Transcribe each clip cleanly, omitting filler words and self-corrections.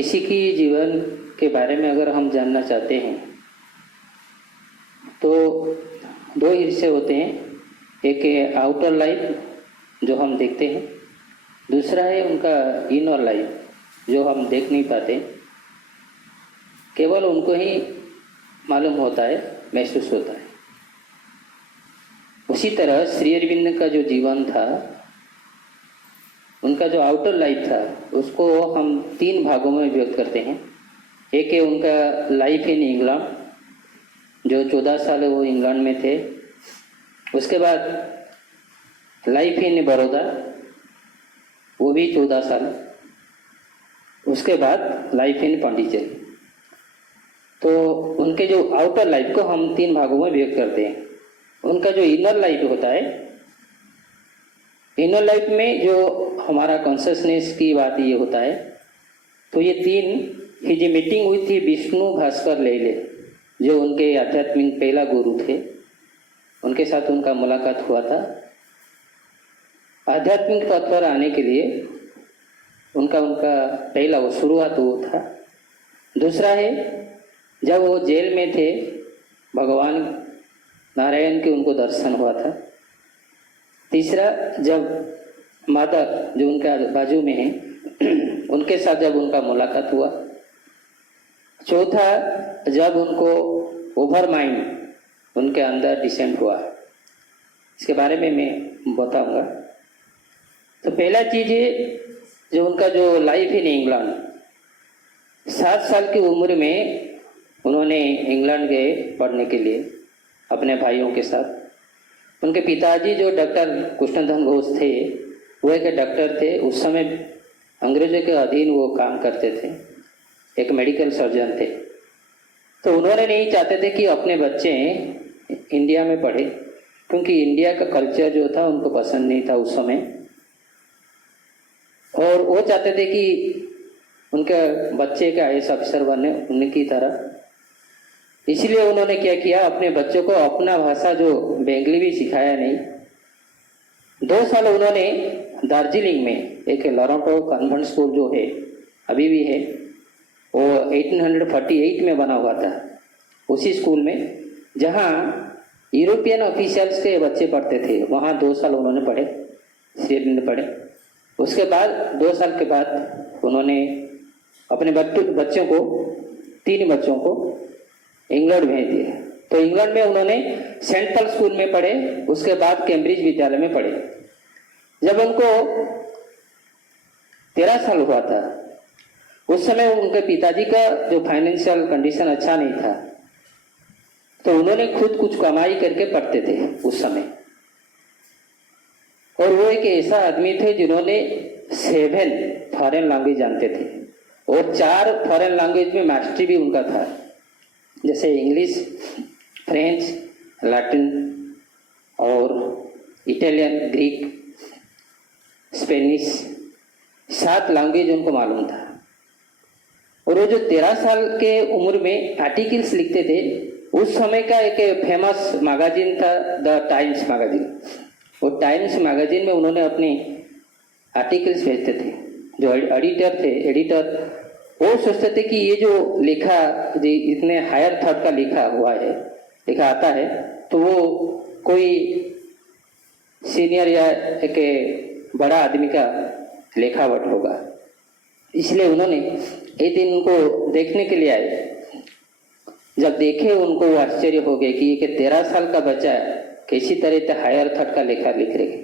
किसी की जीवन के बारे में अगर हम जानना चाहते हैं तो दो हिस्से होते हैं। एक है आउटर लाइफ जो हम देखते हैं, दूसरा है उनका इनर लाइफ जो हम देख नहीं पाते, केवल उनको ही मालूम होता है, महसूस होता है। उसी तरह श्री अरविंद का जो जीवन था, उनका जो आउटर लाइफ था, उसको हम 3 भागों में व्यक्त करते हैं। एक है उनका लाइफ इन इंग्लैंड, जो 14 साल वो इंग्लैंड में थे। उसके बाद लाइफ इन बड़ौदा, वो भी 14 साल। उसके बाद लाइफ इन पांडिचेरी। तो उनके जो आउटर लाइफ को हम 3 भागों में व्यक्त करते हैं। उनका जो इनर लाइफ होता है, इनर लाइफ में जो हमारा कॉन्शियसनेस की बात ये होता है, तो ये 3 ही जो मीटिंग हुई थी विष्णु भास्कर लेले, जो उनके आध्यात्मिक पहला गुरु थे, उनके साथ उनका मुलाकात हुआ था। आध्यात्मिक पथ पर आने के लिए उनका पहला वो शुरुआत वो था। दूसरा है जब वो जेल में थे, भगवान नारायण के उनको दर्शन हुआ था। तीसरा जब माता जो उनके बाजू में है उनके साथ जब उनका मुलाकात हुआ। चौथा जब उनको ओवर माइंड उनके अंदर डिसेंट हुआ। इसके बारे में मैं बताऊंगा। तो पहला चीज़ है जो उनका जो लाइफ इन इंग्लैंड, 7 साल की उम्र में उन्होंने इंग्लैंड गए पढ़ने के लिए अपने भाइयों के साथ। उनके पिताजी जो डॉक्टर कृष्णधन घोष थे, वो एक डॉक्टर थे। उस समय अंग्रेजों के अधीन वो काम करते थे, एक मेडिकल सर्जन थे। तो उन्होंने नहीं चाहते थे कि अपने बच्चे इंडिया में पढ़े, क्योंकि इंडिया का कल्चर जो था उनको पसंद नहीं था उस समय। और वो चाहते थे कि उनके बच्चे का IAS अफसर बने उनकी तरह। इसलिए उन्होंने क्या किया, अपने बच्चों को अपना भाषा जो बेंगली भी सिखाया नहीं। 2 साल उन्होंने दार्जिलिंग में एक लॉरेंटो कॉन्वेंट स्कूल जो है, अभी भी है, वो 1848 में बना हुआ था। उसी स्कूल में जहाँ यूरोपियन ऑफिशियल्स के बच्चे पढ़ते थे, वहाँ 2 साल उन्होंने पढ़े, श्री अरविंद पढ़े। उसके बाद 2 साल के बाद उन्होंने अपने बच्चों को 3 बच्चों को इंग्लैंड भेज दिया। तो इंग्लैंड में उन्होंने सेंट पॉल स्कूल में पढ़े, उसके बाद कैम्ब्रिज विद्यालय में पढ़े। जब उनको 13 साल हुआ था, उस समय उनके पिताजी का जो फाइनेंशियल कंडीशन अच्छा नहीं था, तो उन्होंने खुद कुछ कमाई करके पढ़ते थे उस समय। और वो एक ऐसा आदमी थे जिन्होंने 7 फॉरेन लैंग्वेज जानते थे और 4 फॉरेन लैंग्वेज में मास्टरी भी उनका था, जैसे इंग्लिश, फ्रेंच, लैटिन और इटालियन, ग्रीक, स्पेनिश, 7 लैंग्वेज उनको मालूम था। और वो जो 13 साल के उम्र में आर्टिकल्स लिखते थे, उस समय का एक फेमस मैगजीन था द टाइम्स मैगजीन। वो टाइम्स मैगजीन में उन्होंने अपने आर्टिकल्स भेजते थे। जो एडिटर थे, वो सोचते थे कि ये जो लिखा, जो इतने हायर थॉट का लिखा हुआ है, लिखा आता है, तो वो कोई सीनियर या एक बड़ा आदमी का लिखावट होगा। इसलिए उन्होंने एक दिन उनको देखने के लिए आए। जब देखे उनको वो आश्चर्य हो गए कि ये 13 साल का बच्चा कैसी तरह से हायर थॉट का लेखा लिख रहे,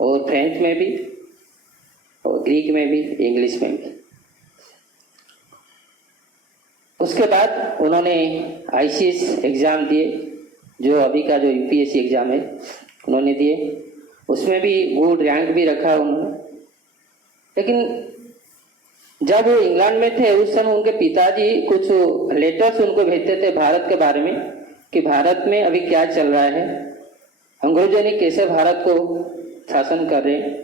और फ्रेंच में भी और ग्रीक में भी, इंग्लिश में भी। उसके बाद उन्होंने ICS एग्ज़ाम दिए, जो अभी का जो UPSC एग्ज़ाम है उन्होंने दिए। उसमें भी गुड रैंक भी रखा उन्होंने। लेकिन जब वो इंग्लैंड में थे, उस समय उनके पिताजी कुछ लेटर्स उनको भेजते थे भारत के बारे में, कि भारत में अभी क्या चल रहा है, अंग्रेजों ने कैसे भारत को शासन कर रहे हैं।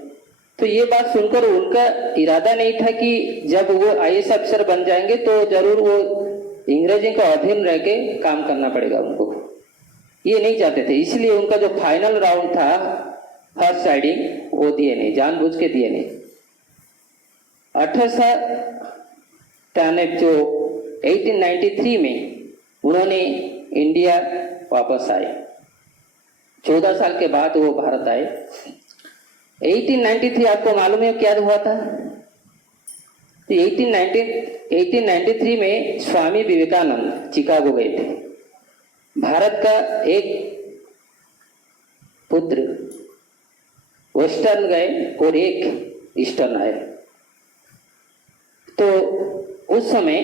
तो ये बात सुनकर उनका इरादा नहीं था कि जब वो IAS अफसर बन जाएंगे तो जरूर वो अंग्रेजी का अधीन रह के काम करना पड़ेगा उनको, ये नहीं चाहते थे। इसलिए उनका जो फाइनल राउंड था फर्स्ट राइडिंग, वो दिए नहीं, जानबूझ के दिए नहीं। जो 1893 में उन्होंने इंडिया वापस आए। 14 साल के बाद वो भारत आए। 1893 आपको मालूम है क्या हुआ था? 1893 में स्वामी विवेकानंद चिकागो गए थे। भारत का एक पुत्र वेस्टर्न गए और एक ईस्टर्न आए। तो उस समय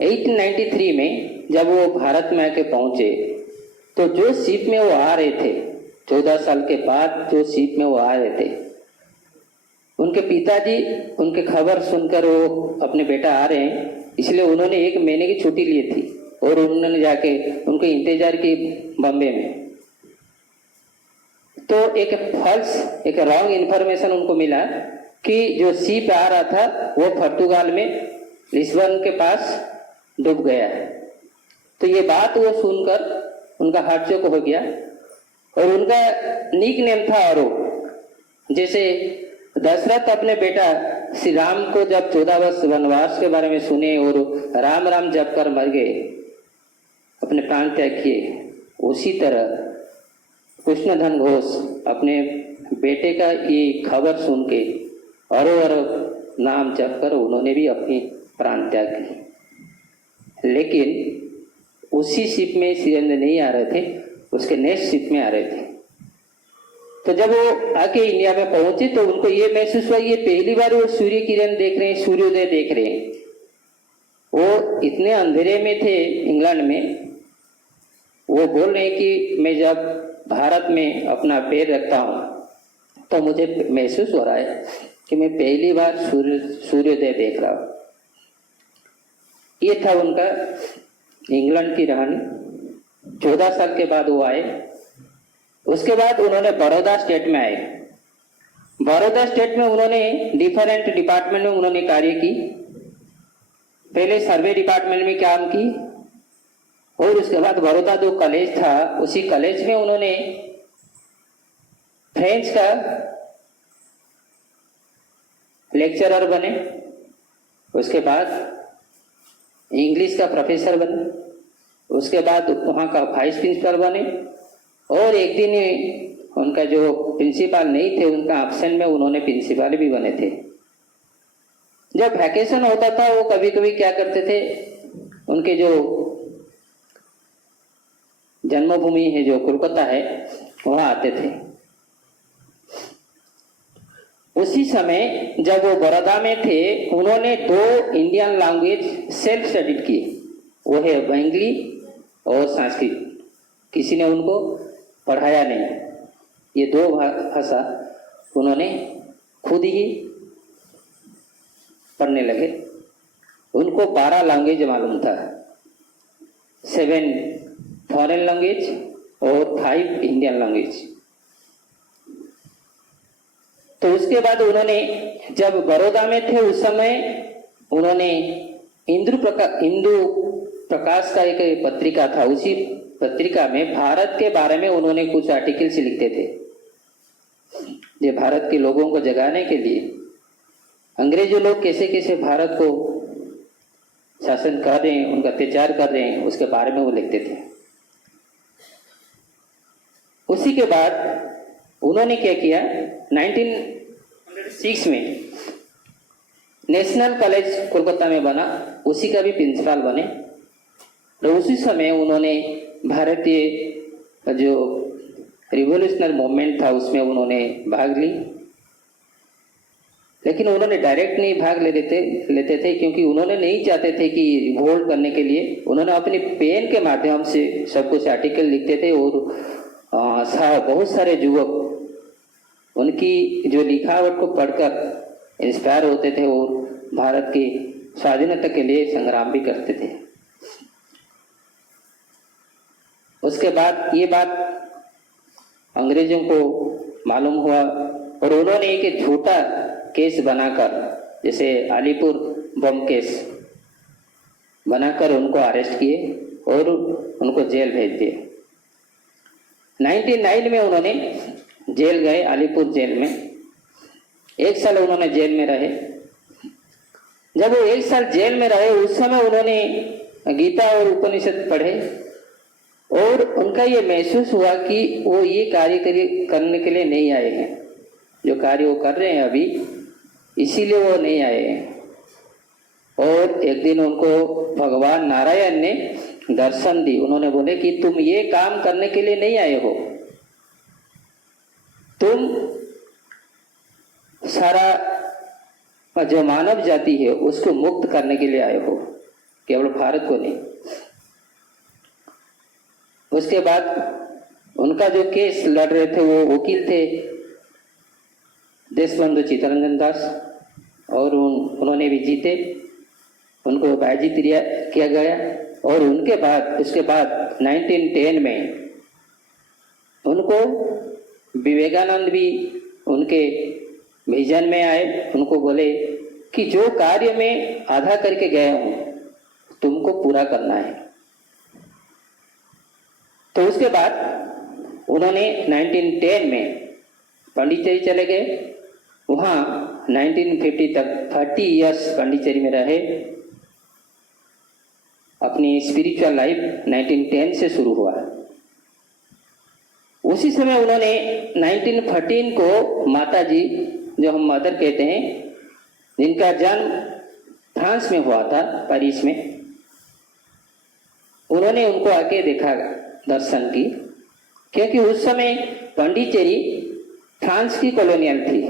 1893 में जब वो भारत में आके पहुंचे तो जो शिप में वो आ रहे थे, 14 साल के बाद जो शिप में वो आ रहे थे, उनके पिताजी उनके खबर सुनकर वो अपने बेटा आ रहे हैं इसलिए उन्होंने 1 महीने की छुट्टी ली थी और उन्होंने जाके उनको इंतजार की बॉम्बे में। तो एक रॉन्ग इन्फॉर्मेशन उनको मिला कि जो शिप आ रहा था वो पोर्तुगाल में लिस्बन के पास डूब गया है। तो ये बात वो सुनकर उनका हार्ट चोक हो गया और उनका निक नेम था औरो। जैसे दशरथ अपने बेटा श्री राम को जब 14 वर्ष वनवास के बारे में सुने और राम राम जप कर मर गए, अपने प्राण त्याग किए, उसी तरह कृष्णधन घोष अपने बेटे का ये खबर सुन के अरो नाम जप कर उन्होंने भी अपनी प्राण त्याग की। लेकिन उसी शिप में सिरेंद्र नहीं आ रहे थे, उसके नेक्स्ट शिप में आ रहे थे। तो जब वो आके इंडिया में पहुंचे तो उनको ये महसूस हुआ ये पहली बार वो सूर्य किरण देख रहे हैं, सूर्योदय देख रहे हैं। वो इतने अंधेरे में थे इंग्लैंड में, वो बोल रहे हैं कि मैं जब भारत में अपना पैर रखता हूं तो मुझे महसूस हो रहा है कि मैं पहली बार सूर्योदय देख रहा हूं। ये था उनका इंग्लैंड की कहानी। 14 साल के बाद वो आए। उसके बाद उन्होंने बड़ौदा स्टेट में आए। बड़ौदा स्टेट में उन्होंने डिफरेंट डिपार्टमेंट में उन्होंने कार्य की। पहले सर्वे डिपार्टमेंट में काम की और उसके बाद बड़ौदा जो कॉलेज था उसी कॉलेज में उन्होंने फ्रेंच का लेक्चरर बने। उसके बाद इंग्लिश का प्रोफेसर बने। उसके बाद वहाँ का वाइस प्रिंसिपल बने और एक दिन उनका जो प्रिंसिपल नहीं थे उनका ऑप्शन में उन्होंने प्रिंसिपल भी बने थे। जब वैकेशन होता था वो कभी कभी क्या करते थे, उनके जो जन्मभूमि है जो कोलकाता है वहां आते थे। उसी समय जब वो बड़ौदा में थे उन्होंने 2 इंडियन लैंग्वेज सेल्फ स्टडीड किए, वो है बंगाली और संस्कृत। किसी ने उनको पढ़ाया नहीं, ये 2 भाषा उन्होंने खुद ही पढ़ने लगे। उनको 12 लैंग्वेज मालूम था, 7 फॉरेन लैंग्वेज और 5 इंडियन लैंग्वेज। तो उसके बाद उन्होंने जब बड़ौदा में थे उस समय उन्होंने हिंदू प्रकाश का एक पत्रिका था, उसी पत्रिका में भारत के बारे में उन्होंने कुछ आर्टिकल्स लिखते थे। ये भारत के लोगों को जगाने के लिए अंग्रेजों लोग कैसे कैसे भारत को शासन कर रहे हैं, उनका अत्याचार कर रहे हैं, उसके बारे में वो लिखते थे। उसी के बाद उन्होंने क्या किया, 1906 में नेशनल कॉलेज कोलकाता में बना, उसी का भी प्रिंसिपल बने। तो उसी समय उन्होंने भारतीय जो रिवोल्यूशनरी मूवमेंट था उसमें उन्होंने भाग ली। लेकिन उन्होंने डायरेक्ट नहीं भाग लेते थे क्योंकि उन्होंने नहीं चाहते थे कि रिवोल्ट करने के लिए उन्होंने अपने पेन के माध्यम से सब कुछ आर्टिकल लिखते थे और बहुत सारे युवक उनकी जो लिखावट को पढ़कर इंस्पायर होते थे और भारत की स्वाधीनता के लिए संग्राम भी करते थे। उसके बाद ये बात अंग्रेजों को मालूम हुआ और उन्होंने एक झूठा केस बनाकर, जैसे अलीपुर बम केस बनाकर उनको अरेस्ट किए और उनको जेल भेज दिए। 1909 में उन्होंने जेल गए, अलीपुर जेल में 1 साल उन्होंने जेल में रहे। जब वो 1 साल जेल में रहे उस समय उन्होंने गीता और उपनिषद पढ़े और उनका ये महसूस हुआ कि वो ये कार्य करने के लिए नहीं आए हैं, जो कार्य वो कर रहे हैं अभी इसीलिए वो नहीं आए हैं। और एक दिन उनको भगवान नारायण ने दर्शन दी। उन्होंने बोले कि तुम ये काम करने के लिए नहीं आए हो, तुम सारा जो मानव जाति है उसको मुक्त करने के लिए आए हो, केवल भारत को नहीं। उसके बाद उनका जो केस लड़ रहे थे वो वकील थे देशबंधु चित्तरंजन दास, और उन्होंने भी जीते, उनको बायजीत किया गया। और उसके बाद 1910 में उनको विवेकानंद भी उनके विजन में आए। उनको बोले कि जो कार्य में आधा करके गया हूं तुमको पूरा करना है। तो उसके बाद उन्होंने 1910 में पांडिचेरी चले गए। वहां 1950 तक 30 इयर्स पांडिचेरी में रहे। अपनी स्पिरिचुअल लाइफ 1910 से शुरू हुआ। उसी समय उन्होंने 1913 को माता जी, जो हम मदर कहते हैं, जिनका जन्म फ्रांस में हुआ था, पेरिस में, उन्होंने उनको आके देखा, दर्शन की, क्योंकि उस समय पांडिचेरी फ्रांस की कॉलोनियल थी।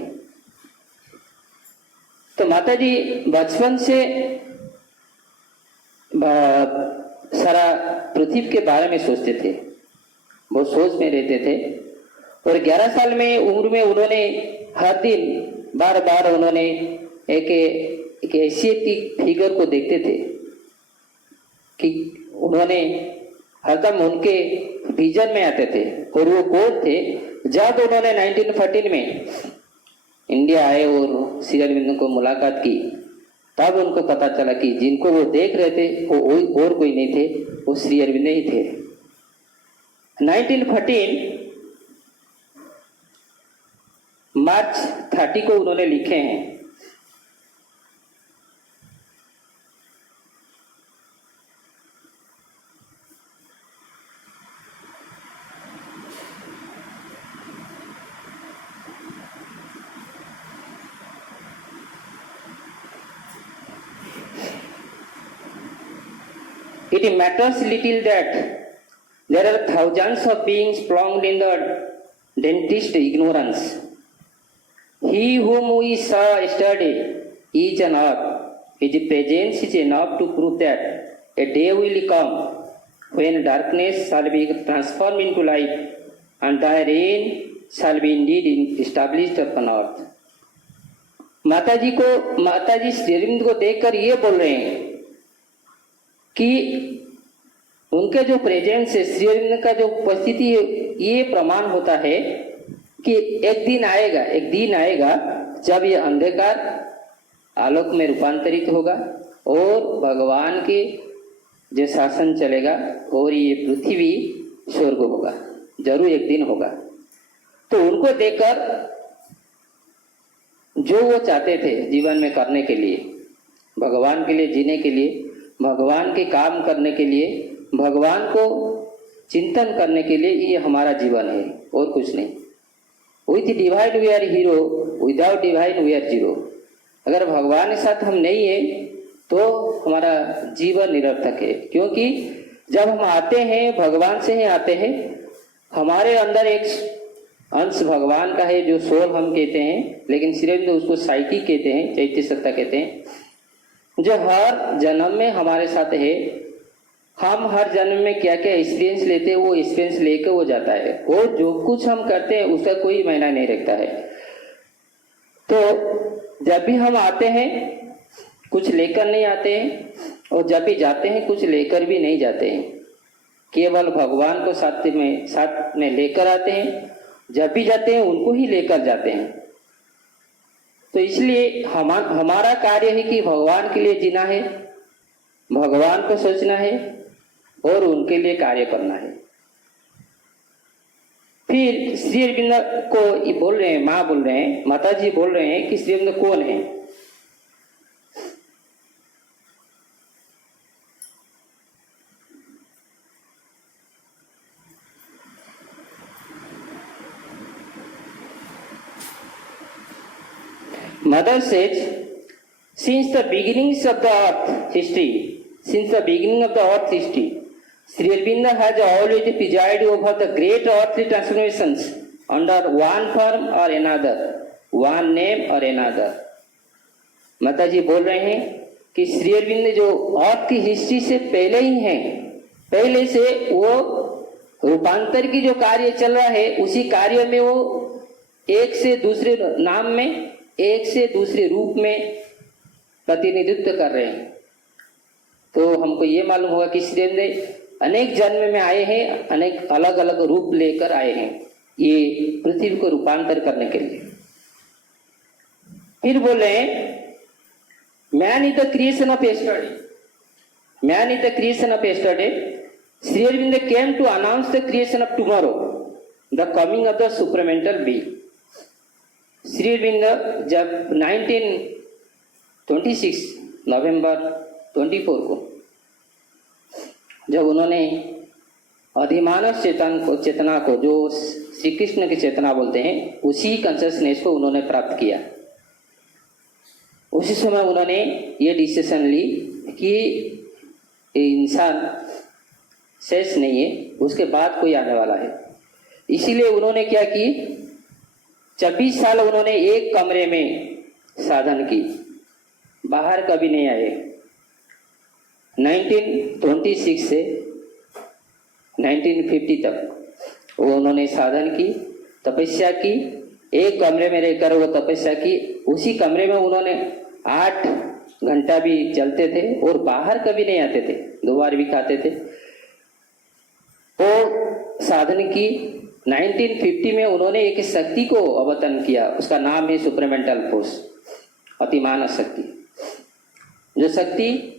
तो माता जी बचपन से सारा पृथ्वी के बारे में सोचते थे, बहुत सोच में रहते थे। और 11 साल में उम्र में उन्होंने हर दिन बार बार उन्होंने एक ऐसी फिगर को देखते थे कि उन्होंने हरदम उनके विजन में आते थे। और वो कौन थे? जब उन्होंने 1914 में इंडिया आए और श्री अरविंद को मुलाकात की, तब उनको पता चला कि जिनको वो देख रहे थे वो और कोई नहीं थे, वो श्री अरविंद ही थे। 1914 मार्च 30 को उन्होंने लिखे हैं, It matters little that there are thousands of beings plunged in the dentist ignorance. He whom we saw yesterday is an earth. His presence is enough to prove that a day will come when darkness shall be transformed into light and thy reign shall be indeed established upon earth. माताजी श्री अरविंद को देखकर ये बोल रहे हैं कि उनके जो प्रेजेंस है, श्री अरविंद का जो उपस्थिति है, ये प्रमाण होता है कि एक दिन आएगा जब ये अंधकार आलोक में रूपांतरित होगा और भगवान के जो शासन चलेगा और ये पृथ्वी स्वर्ग होगा। जरूर एक दिन होगा। तो उनको देखकर जो वो चाहते थे जीवन में करने के लिए, भगवान के लिए जीने के लिए, भगवान के काम करने के लिए, भगवान को चिंतन करने के लिए, ये हमारा जीवन है और कुछ नहीं। With divine we are hero, without divine we are zero. अगर भगवान के साथ हम नहीं है तो हमारा जीवन निरर्थक है। क्योंकि जब हम आते हैं भगवान से ही आते हैं, हमारे अंदर एक अंश भगवान का है जो सोल हम कहते हैं, लेकिन श्री उसको साइकी कहते हैं, चैत्य सत्ता कहते हैं, जो हर जन्म में हमारे साथ है। हम हर जन्म में क्या क्या एक्सपीरियंस लेते हैं वो एक्सपीरियंस लेकर वो जाता है, और जो कुछ हम करते हैं उसका कोई मायना नहीं रखता है। तो जब भी हम आते हैं कुछ लेकर नहीं आते हैं, और जब भी जाते हैं कुछ लेकर भी नहीं जाते हैं, केवल भगवान को साथ में लेकर आते हैं। जब भी जाते हैं उनको ही लेकर जाते हैं। तो इसलिए हमारा कार्य है कि भगवान के लिए जीना है, भगवान को सोचना है और उनके लिए कार्य करना है। फिर श्री अरविंद को ये बोल रहे हैं, माता जी बोल रहे हैं कि श्री अरविंद कौन है। Mother says, since the beginnings of the earth history, Sri Aurobindo has always presided over the great earthly transformations under one form or another, one name or another. माता जी बोल रहे हैं कि श्री अरविंद जो अर्थ की हिस्ट्री से पहले ही हैं, पहले से वो रूपांतर की जो कार्य चल रहा है उसी कार्य में वो एक से दूसरे नाम में, एक से दूसरे रूप में प्रतिनिधित्व कर रहे हैं। तो हमको ये मालूम होगा कि श्री अरविंद अनेक जन्म में आए हैं, अनेक अलग अलग रूप लेकर आए हैं ये पृथ्वी को रूपांतर करने के लिए। फिर बोले man is the creation of yesterday, man is the creation of yesterday. Shri Aurobindo came to announce the creation of tomorrow, the coming of the supramental being. Shri Aurobindo जब 1926 नवंबर 24 को जब उन्होंने अधिमानस चेतना को जो श्री कृष्ण की चेतना बोलते हैं उसी कॉन्शियसनेस को उन्होंने प्राप्त किया, उसी समय उन्होंने ये डिसीजन ली कि इंसान शेष नहीं है, उसके बाद कोई आने वाला है। इसीलिए उन्होंने क्या की, 26 साल उन्होंने एक कमरे में साधन की, बाहर कभी नहीं आए। 1926 से 1950 तक वो उन्होंने साधन की, तपस्या की, एक कमरे में रहकर वो तपस्या की। उसी कमरे में उन्होंने 8 घंटा भी चलते थे और बाहर कभी नहीं आते थे, 2 बार भी खाते थे। तो साधन की 1950 में उन्होंने एक शक्ति को अवतरण किया, उसका नाम है सुपरमेंटल फोर्स, अतिमानस शक्ति। जो शक्ति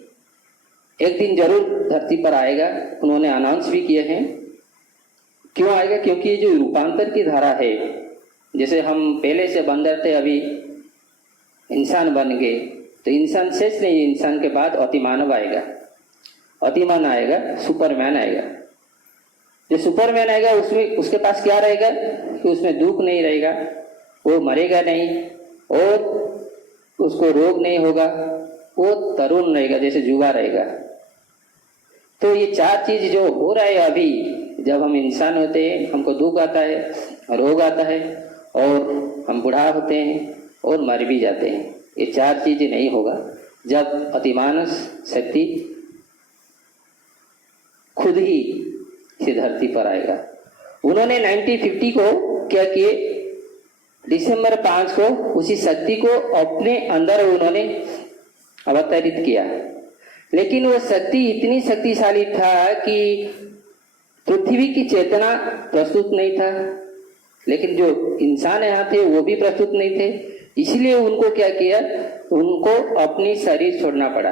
एक दिन जरूर धरती पर आएगा, उन्होंने अनाउंस भी किए हैं। क्यों आएगा? क्योंकि जो रूपांतर की धारा है, जैसे हम पहले से बंदर थे अभी इंसान बन गए, तो इंसान शेष नहीं, इंसान के बाद अतिमानव आएगा, अतिमान आएगा, सुपरमैन आएगा। जो सुपरमैन आएगा उसमें उसके पास क्या रहेगा कि उसमें दुख नहीं रहेगा, वो मरेगा नहीं और उसको रोग नहीं होगा, वो तरुण रहेगा, जैसे युवा रहेगा। तो ये 4 चीज जो हो रहा है अभी, जब हम इंसान होते हैं हमको दुख आता है, रोग आता है और हम बूढ़ा होते हैं और मर भी जाते हैं। ये 4 चीजें नहीं होगा जब अतिमानस शक्ति खुद ही इस धरती पर आएगा। उन्होंने 1950 को क्या किए, दिसंबर 5 को उसी शक्ति को अपने अंदर उन्होंने अवतरित किया। लेकिन वो शक्ति इतनी शक्तिशाली था कि पृथ्वी की चेतना प्रस्तुत नहीं था, लेकिन जो इंसान यहाँ थे वो भी प्रस्तुत नहीं थे। इसलिए उनको क्या किया, उनको अपनी शरीर छोड़ना पड़ा।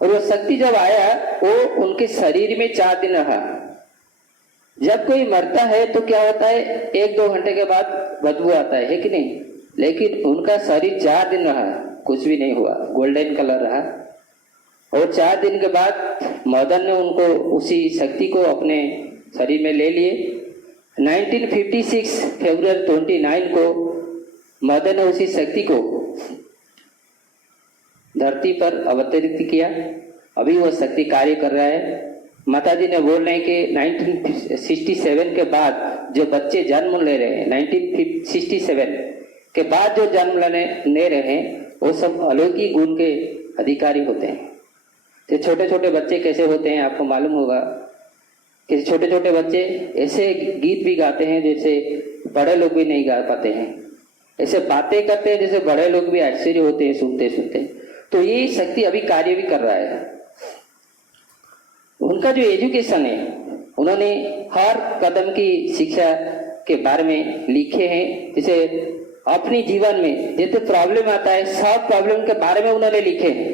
और वो शक्ति जब आया वो उनके शरीर में 4 दिन रहा। जब कोई मरता है तो क्या होता है, 1-2 घंटे के बाद बदबू आता है कि नहीं? लेकिन उनका शरीर 4 दिन रहा, कुछ भी नहीं हुआ, गोल्डन कलर रहा। और 4 दिन के बाद मदन ने उनको उसी शक्ति को अपने शरीर में ले लिए। 1956 फरवरी 29 को मदन ने उसी शक्ति को धरती पर अवतरित किया। अभी वो शक्ति कार्य कर रहा है। माता जी ने बोल रहे हैं कि 1967 के बाद जो बच्चे जन्म ले रहे हैं, 1967 के बाद जो जन्म ले रहे हैं वो सब अलौकिक गुण के अधिकारी होते हैं। तो छोटे छोटे बच्चे कैसे होते हैं आपको मालूम होगा कि छोटे छोटे बच्चे ऐसे गीत भी गाते हैं जैसे बड़े लोग भी नहीं गा पाते हैं, ऐसे बातें करते हैं जैसे बड़े लोग भी आश्चर्य होते हैं सुनते सुनते। तो ये शक्ति अभी कार्य भी कर रहा है। उनका जो एजुकेशन है, उन्होंने हर कदम की शिक्षा के बारे में लिखे हैं। जैसे अपने जीवन में जैसे प्रॉब्लम आता है, सब प्रॉब्लम के बारे में उन्होंने लिखे हैं।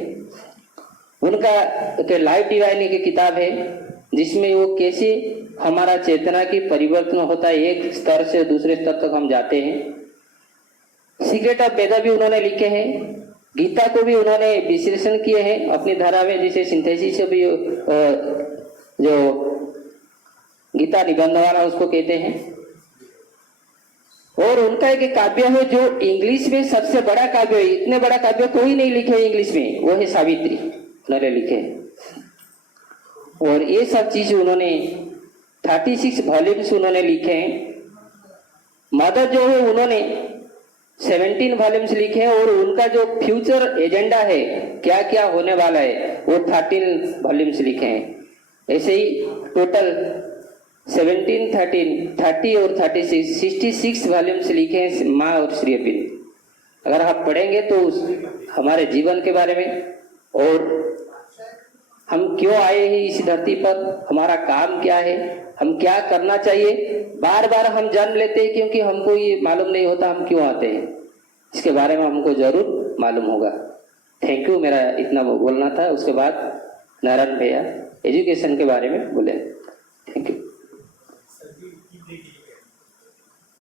उनका लाइफ डिवाइनिंग की किताब है जिसमें वो कैसे हमारा चेतना की परिवर्तन होता है, एक स्तर से दूसरे स्तर तक हम जाते हैं। सीक्रेट ऑफ वेदा भी उन्होंने लिखे हैं। गीता को भी उन्होंने विश्लेषण किए हैं अपनी धारा में, जिसे सिंथेसिस से भी जो गीता निबंध वाला उसको कहते हैं। और उनका एक काव्य है जो इंग्लिश में सबसे बड़ा काव्य है, इतने बड़ा काव्य कोई नहीं लिखे इंग्लिश में, वो है सावित्री, उन्होंने लिखे। और ये सब चीज उन्होंने 36 वॉल्यूम्स उन्होंने लिखे हैं। मदर जो है उन्होंने 17 वॉल्यूम्स लिखे हैं, और उनका जो फ्यूचर एजेंडा है, क्या क्या होने वाला है, वो 13 वॉल्यूम्स लिखे हैं। ऐसे ही टोटल 17, 13, 30 और 36, 66 वॉल्यूम्स लिखे हैं माँ और श्री अरविंद। अगर आप पढ़ेंगे तो हमारे जीवन के बारे में, और हम क्यों आए हैं इस धरती पर, हमारा काम क्या है, हम क्या करना चाहिए, बार बार हम जन्म लेते हैं क्योंकि हमको ये मालूम नहीं होता हम क्यों आते हैं, इसके बारे में हमको जरूर मालूम होगा। थैंक यू, मेरा इतना बोलना था। उसके बाद नारायण भैया एजुकेशन के बारे में बोले। Thank you.